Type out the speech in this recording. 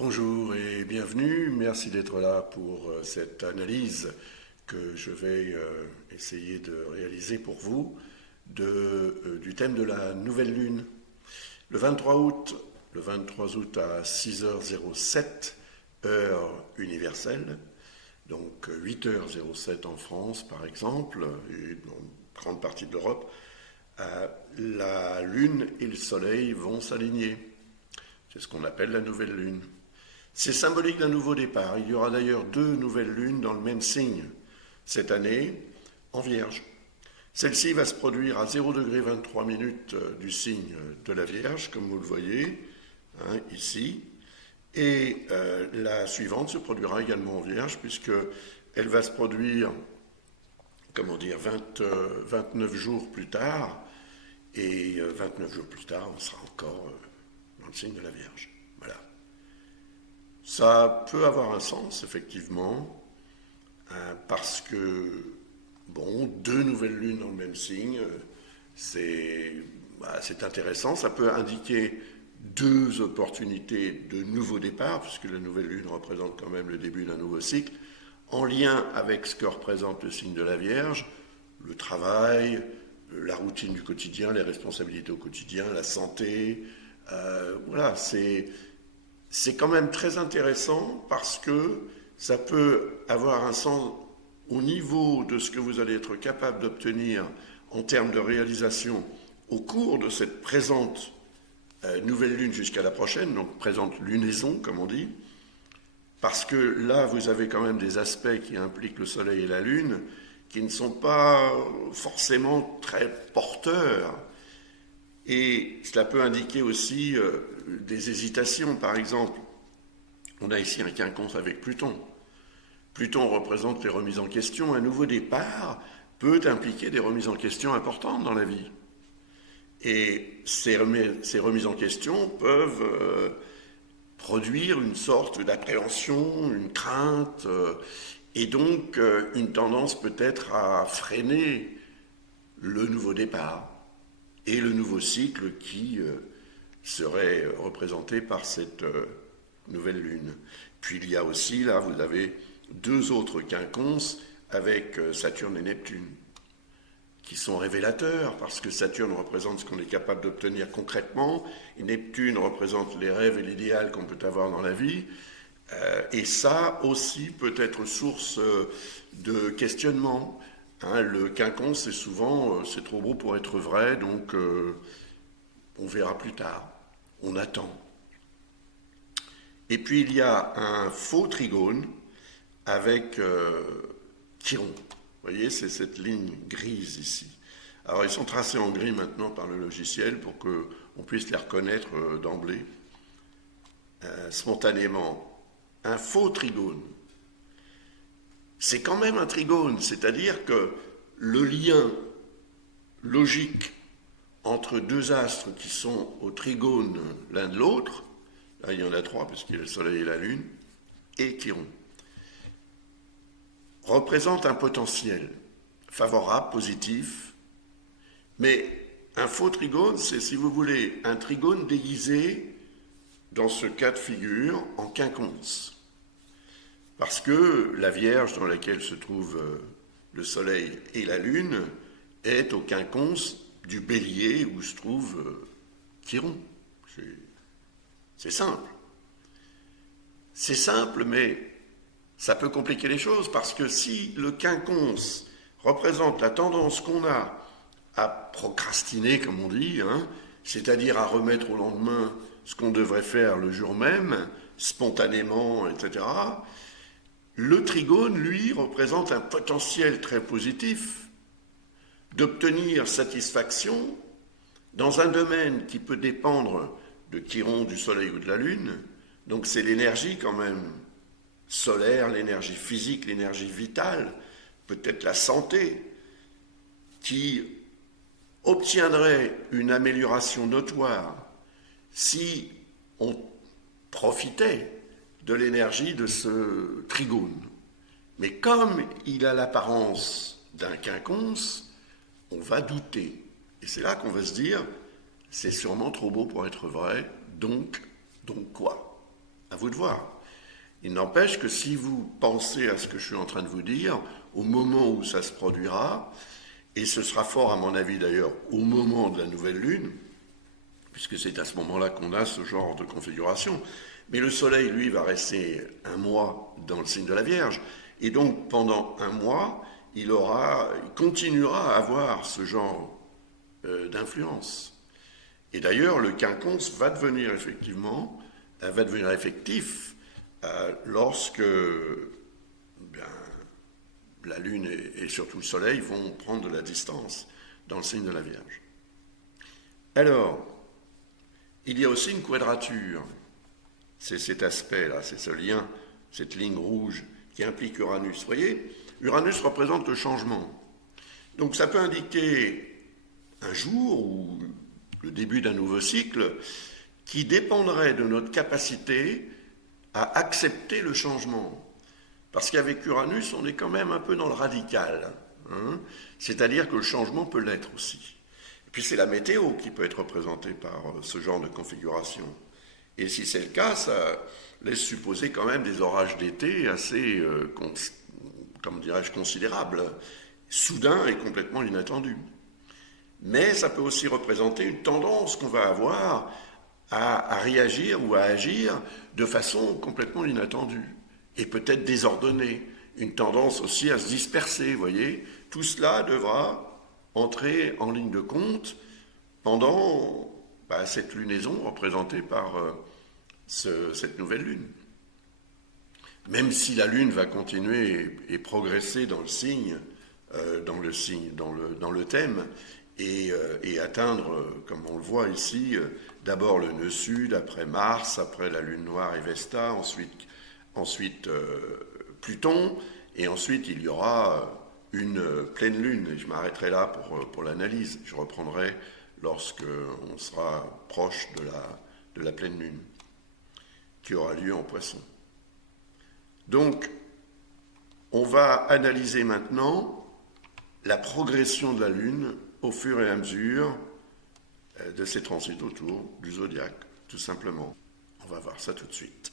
Bonjour et bienvenue. Merci d'être là pour cette analyse que je vais essayer de réaliser pour vous du thème de la nouvelle lune. Le 23 août, à 6h07, heure universelle, donc 8h07 en France par exemple, et dans une grande partie de l'Europe, la lune et le soleil vont s'aligner. C'est ce qu'on appelle la nouvelle lune. C'est symbolique d'un nouveau départ. Il y aura d'ailleurs 2 nouvelles lunes dans le même signe cette année, en Vierge. Celle-ci va se produire à 0°23' du signe de la Vierge, comme vous le voyez, ici. Et la suivante se produira également en Vierge, puisqu'elle va se produire, 29 jours plus tard. Et 29 jours plus tard, on sera encore dans le signe de la Vierge. Voilà. Ça peut avoir un sens, effectivement, parce que, 2 nouvelles lunes dans le même signe, c'est intéressant. Ça peut indiquer 2 opportunités de nouveau départ, puisque la nouvelle lune représente quand même le début d'un nouveau cycle, en lien avec ce que représente le signe de la Vierge, le travail, la routine du quotidien, les responsabilités au quotidien, la santé. C'est quand même très intéressant parce que ça peut avoir un sens au niveau de ce que vous allez être capable d'obtenir en termes de réalisation au cours de cette présente nouvelle lune jusqu'à la prochaine, donc présente lunaison comme on dit, parce que là vous avez quand même des aspects qui impliquent le soleil et la lune qui ne sont pas forcément très porteurs. Et cela peut indiquer aussi des hésitations. Par exemple, on a ici un quinconce avec Pluton. Pluton représente les remises en question. Un nouveau départ peut impliquer des remises en question importantes dans la vie. Et ces remises en question peuvent produire une sorte d'appréhension, une crainte, et donc une tendance peut-être à freiner le nouveau départ et le nouveau cycle qui serait représenté par cette nouvelle lune. Puis il y a aussi, là, vous avez 2 autres quinconces avec Saturne et Neptune, qui sont révélateurs, parce que Saturne représente ce qu'on est capable d'obtenir concrètement, et Neptune représente les rêves et l'idéal qu'on peut avoir dans la vie, et ça aussi peut être source de questionnement. Le quinconce, c'est souvent, c'est trop beau pour être vrai, donc on verra plus tard, on attend. Et puis il y a un faux trigone avec Chiron. Vous voyez, c'est cette ligne grise ici. Alors ils sont tracés en gris maintenant par le logiciel pour qu'on puisse les reconnaître d'emblée, spontanément. Un faux trigone. C'est quand même un trigone, c'est-à-dire que le lien logique entre 2 astres qui sont au trigone l'un de l'autre, là il y en a 3 puisqu'il y a le soleil et la lune, et Chiron, représente un potentiel favorable, positif, mais un faux trigone, c'est, si vous voulez, un trigone déguisé, dans ce cas de figure, en quinconce. Parce que la Vierge dans laquelle se trouve le Soleil et la Lune est au quinconce du Bélier où se trouve Chiron. C'est simple. C'est simple, mais ça peut compliquer les choses parce que si le quinconce représente la tendance qu'on a à procrastiner, comme on dit, c'est-à-dire à remettre au lendemain ce qu'on devrait faire le jour même, spontanément, etc., le trigone, lui, représente un potentiel très positif d'obtenir satisfaction dans un domaine qui peut dépendre de Chiron, du Soleil ou de la Lune. Donc c'est l'énergie quand même solaire, l'énergie physique, l'énergie vitale, peut-être la santé, qui obtiendrait une amélioration notoire si on profitait de l'énergie de ce trigone. Mais comme il a l'apparence d'un quinconce, on va douter. Et c'est là qu'on va se dire, c'est sûrement trop beau pour être vrai, donc quoi ? À vous de voir. Il n'empêche que si vous pensez à ce que je suis en train de vous dire, au moment où ça se produira, et ce sera fort à mon avis d'ailleurs au moment de la nouvelle lune, puisque c'est à ce moment-là qu'on a ce genre de configuration, mais le Soleil, lui, va rester un mois dans le signe de la Vierge, et donc pendant un mois, il continuera à avoir ce genre d'influence. Et d'ailleurs, le quinconce va devenir effectif lorsque la Lune et surtout le Soleil vont prendre de la distance dans le signe de la Vierge. Alors, il y a aussi une quadrature. C'est cet aspect-là, c'est ce lien, cette ligne rouge qui implique Uranus. Vous voyez, Uranus représente le changement. Donc ça peut indiquer un jour ou le début d'un nouveau cycle qui dépendrait de notre capacité à accepter le changement. Parce qu'avec Uranus, on est quand même un peu dans le radical. Hein, c'est-à-dire que le changement peut l'être aussi. Et puis c'est la météo qui peut être représentée par ce genre de configuration. Et si c'est le cas, ça laisse supposer quand même des orages d'été assez, comme dirais-je, considérables, soudains et complètement inattendus. Mais ça peut aussi représenter une tendance qu'on va avoir à réagir ou à agir de façon complètement inattendue et peut-être désordonnée. Une tendance aussi à se disperser, vous voyez. Tout cela devra entrer en ligne de compte pendant cette lunaison représentée par cette nouvelle lune. Même si la lune va continuer et progresser dans le thème, et atteindre, comme on le voit ici, d'abord le nœud sud, après Mars, après la lune noire et Vesta, ensuite Pluton, et ensuite il y aura une pleine lune, et je m'arrêterai là pour l'analyse. Je reprendrai lorsque on sera proche de la pleine lune, qui aura lieu en Poisson. Donc, on va analyser maintenant la progression de la Lune au fur et à mesure de ses transits autour du zodiaque, tout simplement. On va voir ça tout de suite.